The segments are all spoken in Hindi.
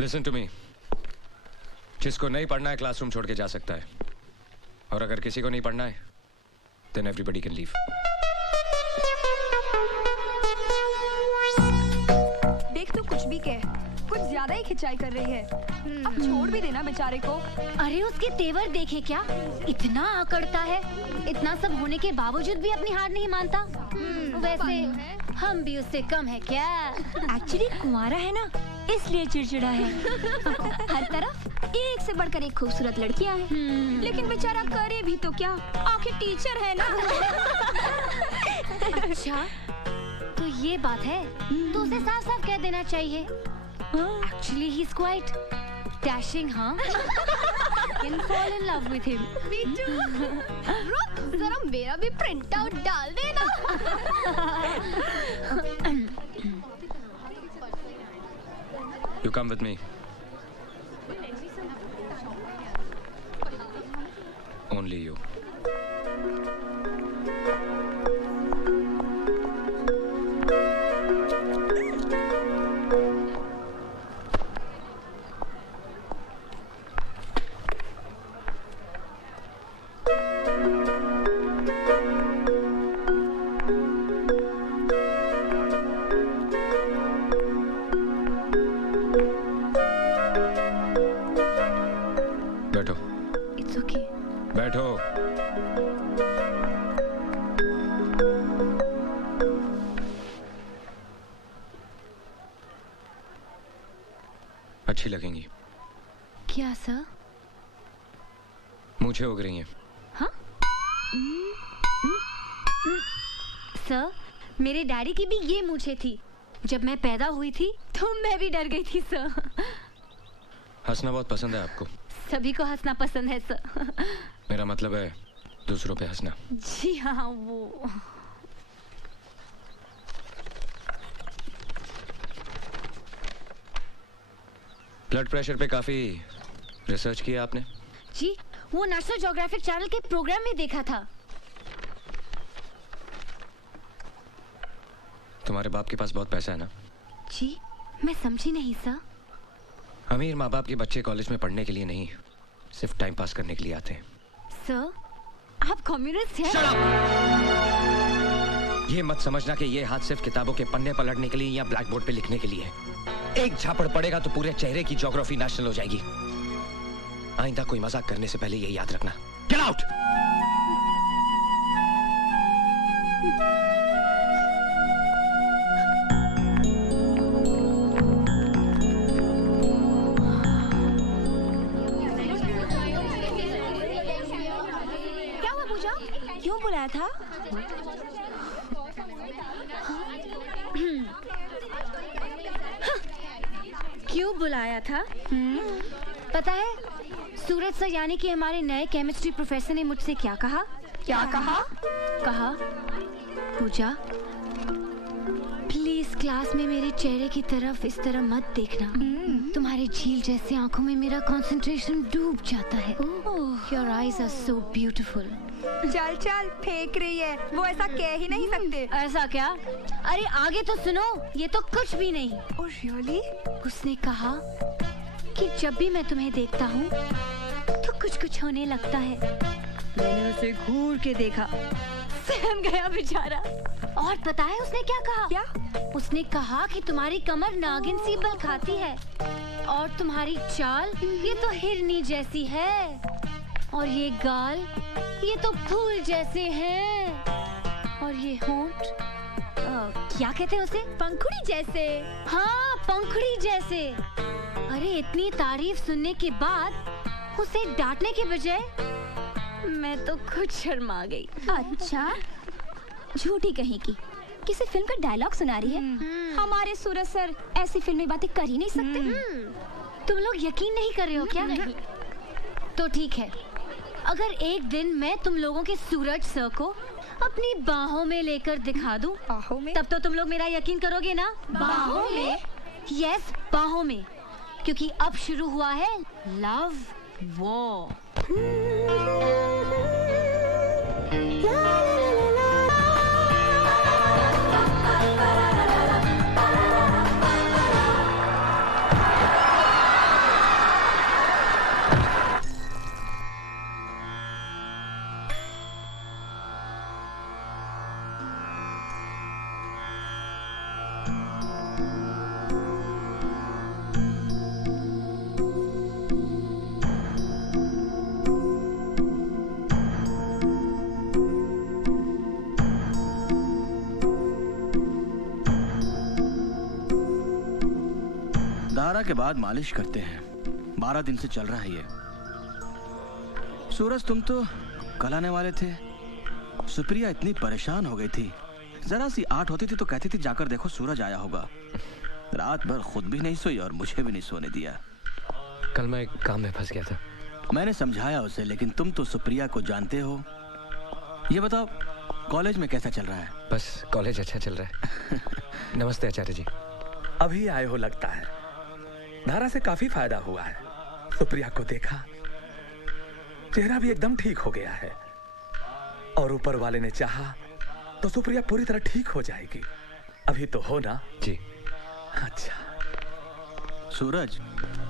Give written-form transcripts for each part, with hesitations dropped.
लिसन टू मी, जिसको नहीं पढ़ना है क्लासरूम छोड़ के जा सकता है, और अगर किसी को नहीं पढ़ना है देन एवरीबॉडी कैन लीव। देख तू कुछ भी कह, कुछ ज्यादा ही खिंचाई कर रही है। अब छोड़ भी देना बेचारे को। अरे उसके तेवर देखे क्या, इतना अकड़ता है, इतना सब होने के बावजूद भी अपनी हार नहीं मानता। वैसे हम भी उससे कम है क्या? एक्चुअली कुंवारा है ना, इसलिए चिड़चिड़ा है। हर तरफ एक से बढ़कर एक खूबसूरत लड़कियां हैं, लेकिन बेचारा करे भी तो क्या, आखिर टीचर है ना। अच्छा तो ये बात है, तो उसे साफ साफ कह देना चाहिए। Actually he's quite dashing, हाँ? Can fall in love with him. Me too. रुक, जरा मेरा भी प्रिंट आउट डाल देना। You come with me. Only you. बैठो। It's okay. बैठो। अच्छी लगेंगी। क्या सर? मूंछें उग रही हैं। हाँ? सर, मेरे डैडी की भी ये मूंछें थी। जब मैं पैदा हुई थी तो मैं भी डर गई थी सर। हंसना बहुत पसंद है आपको। सभी को हंसना पसंद है सर। मेरा मतलब है दूसरों पे हंसना। जी हाँ, वो ब्लड प्रेशर पे काफी रिसर्च किया आपने? जी, वो नेशनल ज्योग्राफिक चैनल के प्रोग्राम में देखा था। तुम्हारे बाप के पास बहुत पैसा है ना? जी, मैं समझी नहीं सर। अमीर माँ बाप के बच्चे कॉलेज में पढ़ने के लिए नहीं, सिर्फ टाइम पास करने के लिए आते हैं। सर, आप कम्युनिस्ट हैं? Shut up! ये मत समझना कि ये हाथ सिर्फ किताबों के पन्ने पलटने के लिए या ब्लैक बोर्ड पे लिखने के लिए है। एक झापड़ पड़ेगा तो पूरे चेहरे की ज्योग्राफी नेशनल हो जाएगी। आइंदा कोई मजाक करने से पहले ये याद रखना। Get out! क्या हुआ पूजा? क्यों बुलाया था? क्यों बुलाया था? पता है, सूरज सर यानी कि हमारे नए केमिस्ट्री प्रोफेसर ने मुझसे क्या कहा? क्या कहा? कहा, पूजा प्लीज क्लास में मेरे चेहरे की तरफ इस तरह मत देखना। तुम्हारे झील जैसे आंखों में मेरा कंसंट्रेशन डूब जाता है। Your eyes are so beautiful. चल चल, फेंक रही है, वो ऐसा कह ही नहीं सकते। ऐसा क्या? अरे आगे तो सुनो, ये तो कुछ भी नहीं। Oh really? उसने कहा कि जब भी मैं तुम्हें देखता हूँ तो कुछ कुछ होने लगता है। मैंने उसे घूर के देखा, सहम गया बेचारा। और पता है उसने क्या कहा? क्या? उसने कहा कि तुम्हारी कमर नागिन सी बल खाती है और तुम्हारी चाल ये तो हिरनी जैसी है और ये गाल ये तो फूल जैसे हैं और ये होंठ क्या कहते हैं उसे? पंखुड़ी जैसे। हाँ, पंखुड़ी जैसे। अरे इतनी तारीफ सुनने के बाद उसे डांटने के बजाय मैं तो खुद शर्मा गई। अच्छा, झूठी कहीं की, किसी फिल्म का डायलॉग सुना रही है। हमारे सूरज सर ऐसी फिल्मी बातें कर ही नहीं सकते। तुम लोग यकीन नहीं कर रहे हो क्या? नहीं। तो ठीक है, अगर एक दिन मैं तुम लोगों के सूरज सर को अपनी बाहों में लेकर दिखा दूं, बाहों में? तब तो तुम लोग मेरा यकीन करोगे ना? बाहों में? यस, बाहों में, क्योंकि अब शुरू हुआ है लव वॉर। धारा के बाद मालिश करते हैं। 12 दिन से चल रहा है ये। सूरज, तुम तो कल आने वाले थे। सुप्रिया इतनी परेशान हो गई थी, जरा सी आठ होती थी तो कहती थी जाकर देखो सूरज आया होगा। रात भर खुद भी नहीं सोई और मुझे भी नहीं सोने दिया। कल मैं एक काम में फंस गया था। मैंने समझाया उसे, लेकिन तुम तो सुप्रिया को जानते हो। ये बताओ, कॉलेज में कैसा चल रहा है? बस कॉलेज अच्छा चल रहा है। नमस्ते आचार्य जी। अभी आए हो लगता है। धारा से काफी फायदा हुआ है। सुप्रिया को देखा, चेहरा भी एकदम ठीक हो गया है, और ऊपर वाले ने चाहा तो सुप्रिया पूरी तरह ठीक हो जाएगी। अभी तो हो ना? जी। अच्छा सूरज,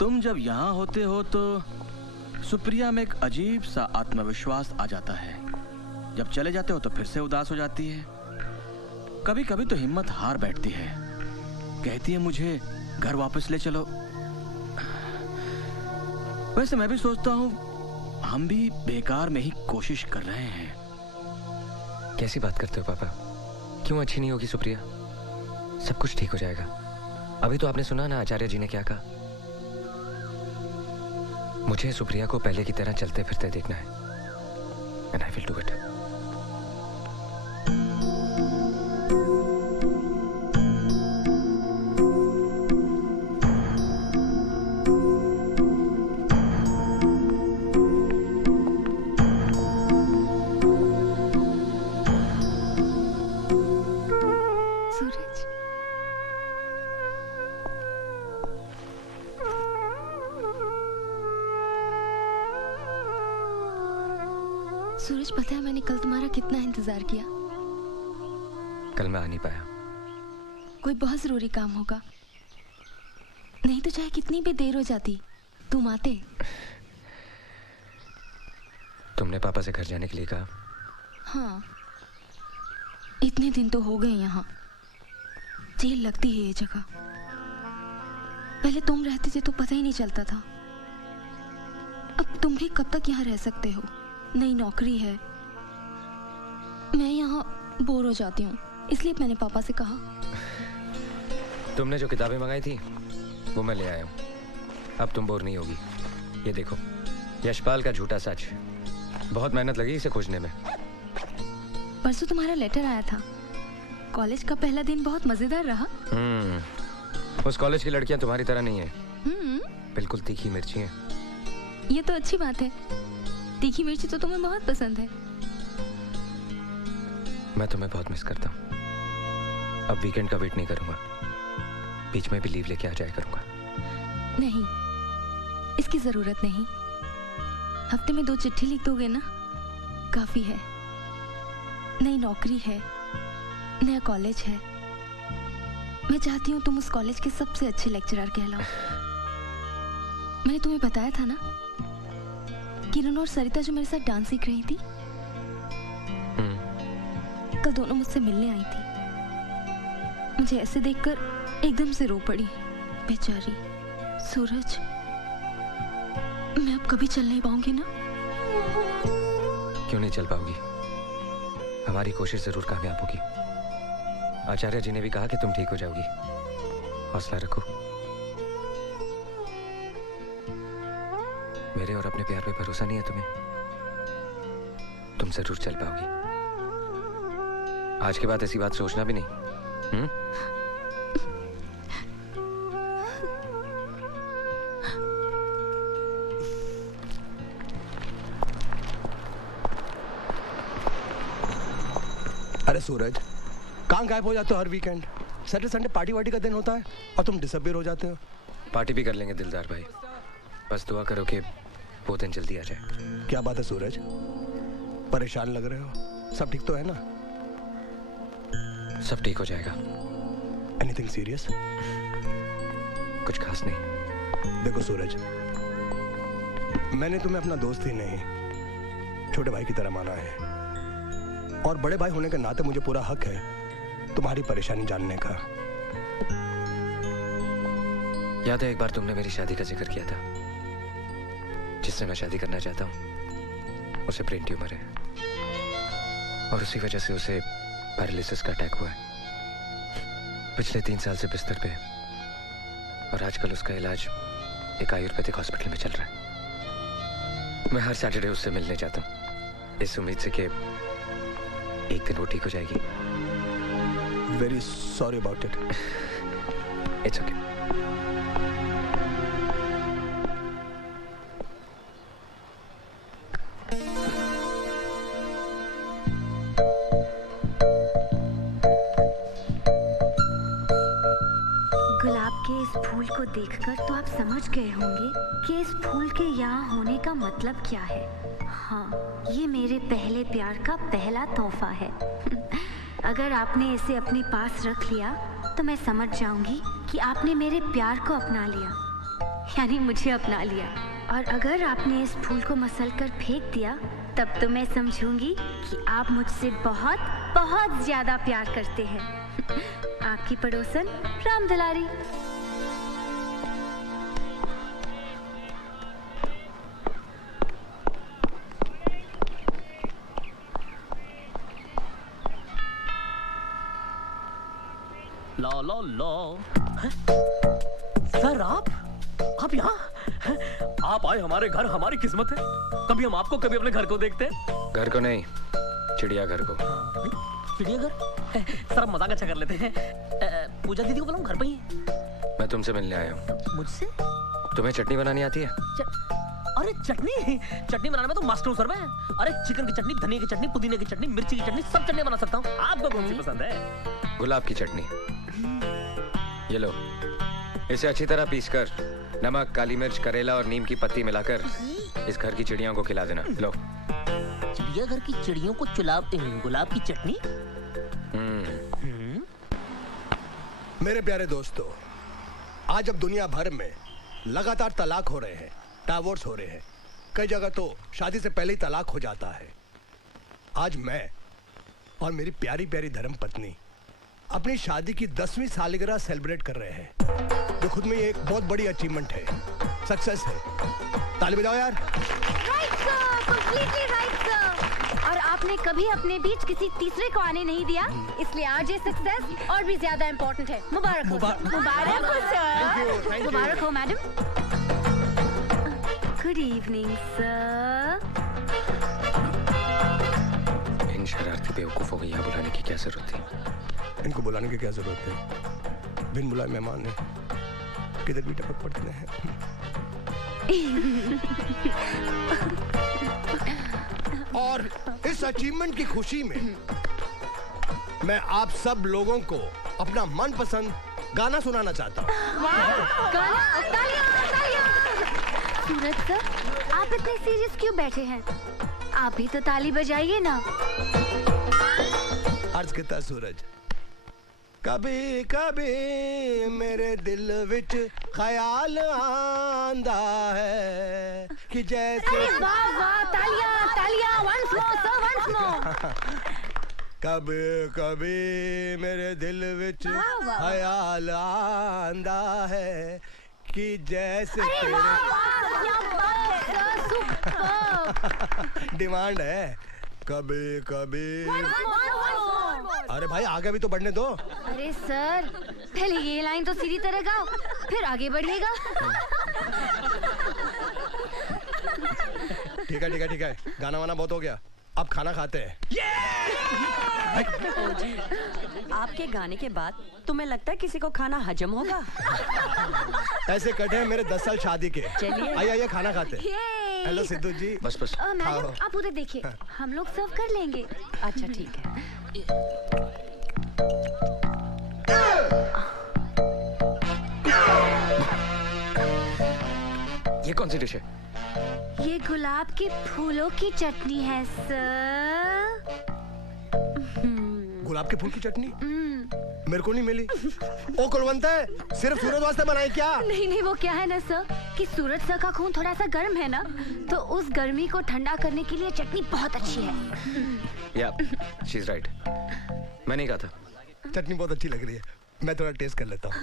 तुम जब यहाँ होते हो तो सुप्रिया में एक अजीब सा आत्मविश्वास आ जाता है। जब चले जाते हो तो फिर से उदास हो जाती है। कभी कभी तो हिम्मत हार बैठती है, कहती है मुझे घर वापस ले चलो। वैसे मैं भी सोचता हूँ हम भी बेकार में ही कोशिश कर रहे हैं। कैसी बात करते हो पापा? क्यों अच्छी नहीं होगी सुप्रिया? सब कुछ ठीक हो जाएगा। अभी तो आपने सुना ना आचार्य जी ने क्या कहा। मुझे सुप्रिया को पहले की तरह चलते फिरते देखना है, and I will do it. Suraj, पता है मैंने कल तुम्हारा कितना इंतजार किया। कल मैं आ नहीं पाया। कोई बहुत जरूरी काम होगा, नहीं तो चाहे कितनी भी देर हो जाती तुम आते। तुमने पापा से घर जाने के लिए कहा? हाँ, इतने दिन तो हो गए यहाँ। जेल लगती है ये जगह। पहले तुम रहते थे तो पता ही नहीं चलता था। अब तुम भी कब तक यहाँ रह सकते हो? नई नौकरी है, मैं यहाँ बोर हो जाती हूँ, इसलिए मैंने पापा से कहा। तुमने जो किताबें मंगाई थी वो मैं ले आया हूँ। अब तुम बोर नहीं होगी। ये देखो, यशपाल का झूठा सच। बहुत मेहनत लगी इसे खोजने में। परसों तुम्हारा लेटर आया था। कॉलेज का पहला दिन बहुत मजेदार रहा। उस कॉलेज की लड़कियां तुम्हारी तरह नहीं है। बिल्कुल तीखी मिर्ची हैं। ये तो अच्छी बात है। तीखी मिर्ची तो तुम्हें बहुत पसंद है। मैं तुम्हें बहुत मिस करता हूँ। अब वीकेंड का वेट नहीं करूंगा, बीच में भी लीव लेके आ जाया करूंगा। नहीं, इसकी जरूरत नहीं। हफ्ते में 2 चिट्ठी लिख दोगे ना, काफी है। नई नौकरी है, नया कॉलेज है। मैं चाहती हूँ तुम उस कॉलेज के सबसे अच्छे लेक्चरर कहलाओ। मैंने तुम्हें बताया था ना, किरण और सरिता जो मेरे साथ डांस सीख रही थी, कल दोनों मुझसे मिलने आई थी। मुझे ऐसे देखकर एकदम से रो पड़ी, बेचारी। सूरज, मैं अब कभी चल नहीं पाऊंगी ना? क्यों नहीं चल पाओगी? हमारी कोशिश जरूर कामयाब होगी। आचार्य जी ने भी कहा कि तुम ठीक हो जाओगी। हौसला रखो। मेरे और अपने प्यार पे भरोसा नहीं है तुम्हें? तुम जरूर चल पाओगी। आज के बाद ऐसी बात सोचना भी नहीं। अरे सूरज, कहाँ गायब हो जाते हो हर वीकेंड? सैटरडे संडे पार्टी वार्टी का दिन होता है और तुम डिसअपीयर हो जाते हो। पार्टी भी कर लेंगे दिलदार भाई, बस दुआ करो कि वो दिन जल्दी आ जाए। क्या बात है सूरज, परेशान लग रहे हो? सब ठीक तो है ना? सब ठीक हो जाएगा। Anything serious? कुछ खास नहीं। देखो सूरज, मैंने तुम्हें अपना दोस्त ही नहीं, छोटे भाई की तरह माना है, और बड़े भाई होने के नाते मुझे पूरा हक है तुम्हारी परेशानी जानने का। याद है एक बार तुमने मेरी शादी का जिक्र किया था? जिससे मैं शादी करना चाहता हूँ उसे ब्रेन ट्यूमर है, और उसी वजह से उसे पैरालिसिस का अटैक हुआ है। पिछले 3 साल से बिस्तर पे, और आजकल उसका इलाज एक आयुर्वेदिक हॉस्पिटल में चल रहा है। मैं हर सैटरडे उससे मिलने जाता हूँ इस उम्मीद से कि एक दिन वो ठीक हो जाएगी। Very sorry about it. It's okay. गुलाब के इस फूल को देखकर तो आप समझ गए होंगे कि इस फूल के यहाँ होने का मतलब क्या है। हाँ, ये मेरे पहले प्यार का पहला तोहफा है। अगर आपने इसे अपने पास रख लिया तो मैं समझ जाऊंगी कि आपने मेरे प्यार को अपना लिया, यानी मुझे अपना लिया। और अगर आपने इस फूल को मसल कर फेंक दिया तब तो मैं समझूंगी कि आप मुझसे बहुत बहुत ज्यादा प्यार करते हैं। आपकी पड़ोसन राम दुलारी। लो लो लो। सर आप यहाँ? आप आए हमारे घर, हमारी किस्मत है। कभी हम आपको, कभी अपने घर को देखते हैं। घर को नहीं, चिड़ियाघर को। चिड़ियाघर? सर हम मजाक अच्छा कर लेते हैं। पूजा दीदी को बुलाऊं, घर पे ही है। मैं तुमसे मिलने आया हूँ। मुझसे? तुम्हें चटनी बनानी आती है? अरे चटनी बनाने में तो मास्टर हूँ सर मैं। अरे चिकन की चटनी, धनिया की चटनी, पुदीने की चटनी, मिर्ची की चटनी, सब चटनी बना सकता हूँ। आपको कौन सी पसंद है? गुलाब की चटनी। ये लो, इसे अच्छी तरह पीसकर नमक, काली मिर्च, करेला और नीम की पत्ती मिलाकर इस घर की चिड़ियों को खिला देना। लो। चिड़ियाघर की चिड़ियों को गुलाब की चटनी? मेरे प्यारे दोस्तों, आज अब दुनिया भर में लगातार तलाक हो रहे हैं, डाइवोर्स हो रहे हैं। कई जगह तो शादी से पहले ही तलाक हो जाता है। आज मैं और मेरी प्यारी प्यारी धर्म पत्नी अपनी शादी की 10वीं सालगिरह सेलिब्रेट कर रहे हैं, जो खुद में एक बहुत बड़ी अचीवमेंट है, सक्सेस है। ताली बजाओ यार। Right sir, completely right sir. और आपने कभी अपने बीच किसी तीसरे को आने नहीं दिया, इसलिए आज ये सक्सेस और भी ज्यादा इम्पोर्टेंट है। मुबारक हो सर। मुबारक हो सर। मुबारक हो मैडम। Good evening sir. इन शरारती बेवकूफों को यहाँ बुलाने की क्या जरूरत थी? इनको बुलाने की क्या जरूरत है? बिन बुलाए मेहमान ने किधर भी टपक पड़ते हैं। और इस अचीवमेंट की खुशी में मैं आप सब लोगों को अपना मनपसंद गाना सुनाना चाहता हूँ। गाना? तालियां, तालियां। सूरज सर, आप इतने सीरियस क्यों बैठे हैं? आप भी तो ताली बजाइए ना। अर्ज किता सूरज। कभी कभी मेरे दिल विच ख्याल आंदा है कि जैसे। अरे वाह वाह, तालियां तालियां, once more sir, once more। कभी कभी मेरे दिल विच ख्याल आंदा है कि जैसे अरे वाह वाह, क्या बात है सर, सुपर। डिमांड है कभी कभी। अरे भाई आगे भी तो बढ़ने दो। अरे सर, पहले ये लाइन तो सीधी तरह गाओ, फिर आगे बढ़िएगा। ठीक है ठीक है ठीक है, गाना वाना बहुत हो गया, अब खाना खाते हैं। आपके गाने के बाद तुम्हें लगता है किसी को खाना हजम होगा? ऐसे कटे हैं मेरे 10 साल शादी के। चलिए। आइए आइए खाना खाते हैं। हेलो सिद्धू जी। बस बस। मैडम आप उधर देखिए, हम लोग सर्व कर लेंगे। अच्छा ठीक है। ये कौन सी डिश है? ये गुलाब के फूलों की चटनी है सर। गुलाब के फूल की चटनी मेरे को नहीं मिली। ओ कुलवंत है, सिर्फ सूरज वास्ते बनाई क्या? नहीं नहीं, वो क्या है ना सर कि सूरज सर का खून थोड़ा सा गर्म है ना, तो उस गर्मी को ठंडा करने के लिए चटनी बहुत अच्छी है। या शी इज राइट, मैं नहीं कहा था। चटनी बहुत अच्छी लग रही है, मैं थोड़ा टेस्ट कर लेता हूँ।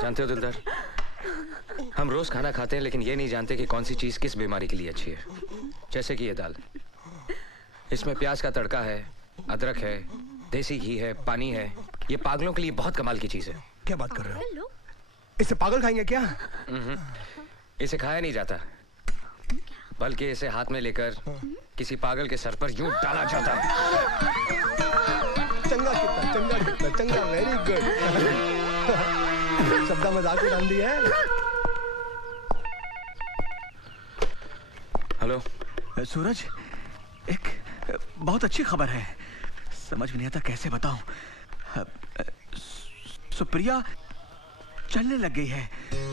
जानते हो दिलदार, हम हम रोज खाना खाते हैं लेकिन ये नहीं जानते कि कौन सी चीज किस बीमारी के लिए अच्छी है। जैसे कि ये दाल, इसमें प्याज का तड़का है, अदरक है, देसी घी है, पानी है। ये पागलों के लिए बहुत कमाल की चीज है। क्या बात कर रहे हो? इसे पागल खाएंगे क्या? इसे खाया नहीं जाता, बल्कि इसे हाथ में लेकर किसी पागल के सर पर यूं डाला जाता है। चंगा, वेरी गुड। शब्दा मजाक उड़ान दी है। हेलो सूरज, एक बहुत अच्छी खबर है। समझ में नहीं आता कैसे बताऊं। सुप्रिया चलने लग गई है।